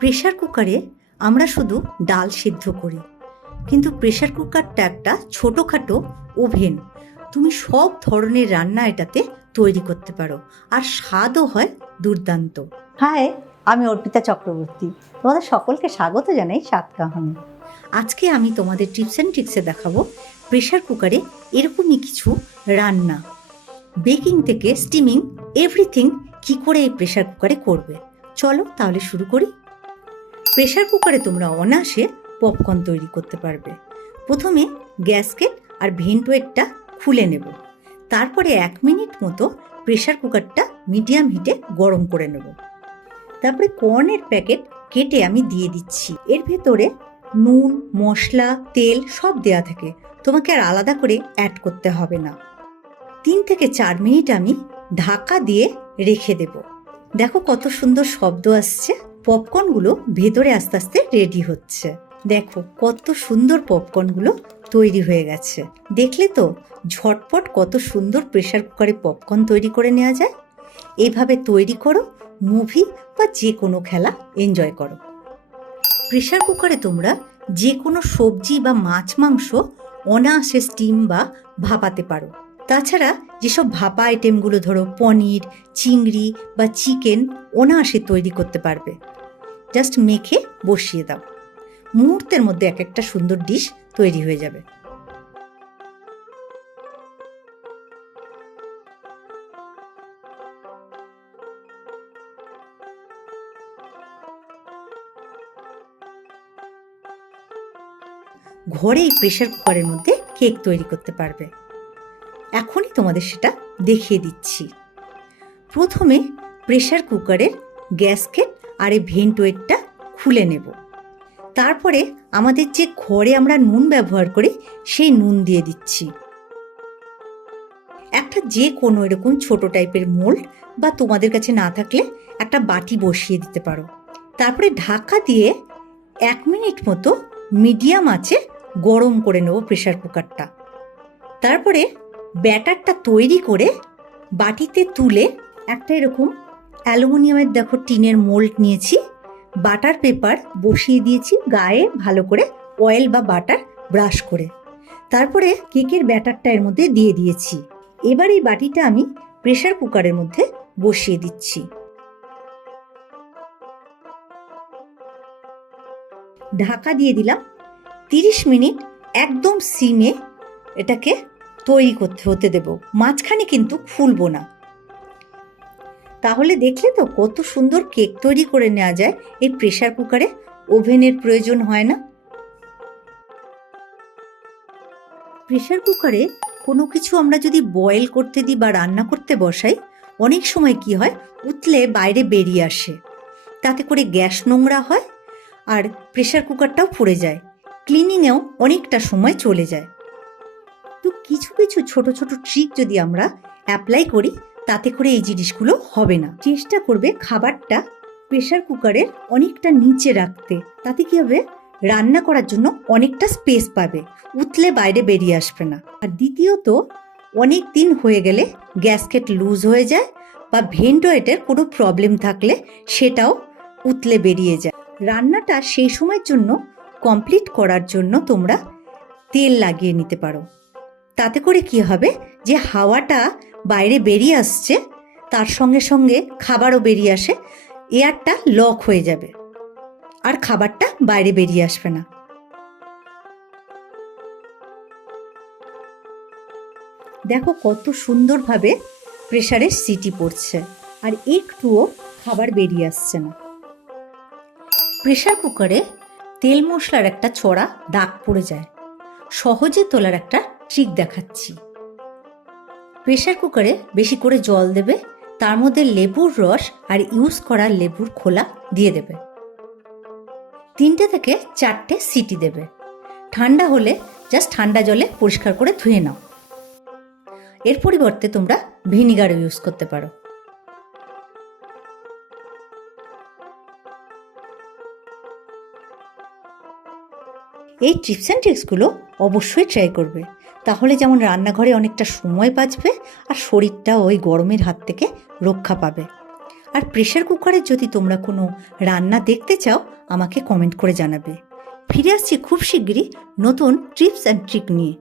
Pressure কুকারে আমরা শুধু ডাল সিদ্ধ করি, কিন্তু প্রেশার কুকারটা একটা ছোটোখাটো ওভেন। তুমি সব ধরনের রান্না এটাতে তৈরি করতে পারো, আর স্বাদও হয় দুর্দান্ত। হাই, আমি অর্পিতা চক্রবর্তী। তোমাদের সকলকে স্বাগত জানাই স্বাদ কাহানি। আজকে আমি তোমাদের টিপস অ্যান্ড ট্রিক্সে দেখাবো প্রেশার কুকারে এরকমই কিছু রান্না, বেকিং থেকে স্টিমিং এভরিথিং কী করে এই প্রেশার কুকারে করবে। চলো তাহলে শুরু করি। প্রেশার কুকারে তোমরা অনায়াসে পপকর্ন তৈরি করতে পারবে। প্রথমে গ্যাসকেট আর ভেন্টওয়েটটা খুলে নেব, তারপরে 1 মিনিট মতো প্রেশার কুকারটা মিডিয়াম হিটে গরম করে নেব। তারপরে কর্নের প্যাকেট কেটে আমি দিয়ে দিচ্ছি। এর ভেতরে নুন, মশলা, তেল সব দেয়া থাকে, তোমাকে আর আলাদা করে অ্যাড করতে হবে না। 3 থেকে 4 মিনিট আমি ঢাকা দিয়ে রেখে দেব। দেখো কত সুন্দর শব্দ আসছে, পপকর্নগুলো ভেতরে আস্তে আস্তে রেডি হচ্ছে। দেখো কত সুন্দর পপকর্নগুলো তৈরি হয়ে গেছে। দেখলে তো ঝটপট কত সুন্দর প্রেশার কুকারে পপকর্ন তৈরি করে নেওয়া যায়। এইভাবে তৈরি করো, মুভি বা যে কোনো খেলা এনজয় করো। প্রেশার কুকারে তোমরা যে কোনো সবজি বা মাছ মাংস অনায়াসে স্টিম বা ভাপাতে পারো। তাছাড়া যেসব ভাপা আইটেমগুলো ধরো পনির, চিংড়ি বা চিকেন অনায়াসে তৈরি করতে পারবে। জাস্ট মেখে বসিয়ে দাও, মুহূর্তের মধ্যে এক একটা সুন্দর ডিশ তৈরি হয়ে যাবে। ঘরেই প্রেশার কুকারের মধ্যে কেক তৈরি করতে পারবে। এখনই তোমাদের সেটা দেখিয়ে দিচ্ছি। প্রথমে প্রেশার কুকারের গ্যাসকেট আর এই ভেন্টওয়েটটা খুলে নেব। তারপরে আমাদের যে ঘরে আমরা নুন ব্যবহার করি সেই নুন দিয়ে দিচ্ছি। একটা যে কোনো এরকম ছোট টাইপের মোল্ড বা তোমাদের কাছে না থাকলে একটা বাটি বসিয়ে দিতে পারো। তারপরে ঢাকা দিয়ে 1 মিনিট মতো মিডিয়াম আঁচে গরম করে নেব প্রেশার কুকারটা। তারপরে ব্যাটারটা তৈরি করে বাটিতে তুলে একটা এরকম অ্যালুমিনিয়ামের দেখো টিনের মোল্ড নিয়েছি, বাটার পেপার বসিয়ে দিয়েছি, গায়ে ভালো করে অয়েল বা বাটার ব্রাশ করে। তারপরে কেকের ব্যাটারটা এর মধ্যে দিয়ে দিয়েছি। এবার এই বাটিটা আমি প্রেশার কুকারের মধ্যে বসিয়ে দিচ্ছি। ঢাকা দিয়ে দিলাম। 30 মিনিট একদম সিমে এটাকে তৈরি হতে দেব, মাঝখানে কিন্তু খুলবো না। তাহলে দেখলে তো কত সুন্দর কেক তৈরি করে নেওয়া যায় এই প্রেশার কুকারে, ওভেনের প্রয়োজন হয় না। প্রেশার কুকারে কোনো কিছু আমরা যদি বয়েল করতে দিই বা রান্না করতে বসাই, অনেক সময় কি হয়, উতলে বাইরে বেরিয়ে আসে, তাতে করে গ্যাস নোংরা হয় আর প্রেশার কুকারটাও পুড়ে যায়, ক্লিনিংয়েও অনেকটা সময় চলে যায়। তো কিছু কিছু ছোট ছোট ট্রিক যদি আমরা অ্যাপ্লাই করি, তাতে করে এই জিনিসগুলো হবে না। চেষ্টা করবে খাবারটা প্রেশার কুকারের অনেকটা নিচে রাখতে, তাতে কি হবে, রান্না করার জন্য অনেকটা স্পেস পাবে, উতলে বাইরে বেরিয়ে আসবে না। আর দ্বিতীয়ত, অনেক দিন হয়ে গেলে গ্যাসকেট লুজ হয়ে যায় বা ভেন্টওয়েটের কোনো প্রবলেম থাকলে সেটাও উতলে বেরিয়ে যায়। রান্নাটা সেই সময়ের জন্য কমপ্লিট করার জন্য তোমরা তেল লাগিয়ে নিতে পারো। তাতে করে কি হবে, যে হাওয়াটা বাইরে বেরিয়ে আসছে তার সঙ্গে সঙ্গে খাবারও বেরিয়ে আসে, এয়ারটা লক হয়ে যাবে আর খাবারটা বাইরে বেরিয়ে আসবে না। দেখো কত সুন্দরভাবে প্রেসারের সিটি পড়ছে আর একটুও খাবার বেরিয়ে আসছে না। প্রেশার কুকারে তেল মশলার একটা ছড়া দাগ পড়ে যায়, সহজে তোলার একটা ট্রিক দেখাচ্ছি। প্রেশার কুকারে বেশি করে জল দেবে, তার মধ্যে লেবুর রস আর ইউজ করা লেবুর খোলা দিয়ে দেবে। 3টে থেকে 4টে সিটি দেবে। ঠান্ডা হলে জাস্ট ঠান্ডা জলে পরিষ্কার করে ধুয়ে নাও। এর পরিবর্তে তোমরা ভিনিগারও ইউজ করতে পারো। এই টিপস অ্যান্ড ট্রিক্সগুলো অবশ্যই ট্রাই করবে, তাহলে যেমন রান্নাঘরে অনেকটা সময় বাঁচবে আর শরীরটা ওই গরমের হাত থেকে রক্ষা পাবে। আর প্রেশার কুকারের যদি তোমরা কোনো রান্না দেখতে চাও আমাকে কমেন্ট করে জানাবে। ফিরে আসছি খুব শিগগিরই নতুন টিপস অ্যান্ড ট্রিক নিয়ে।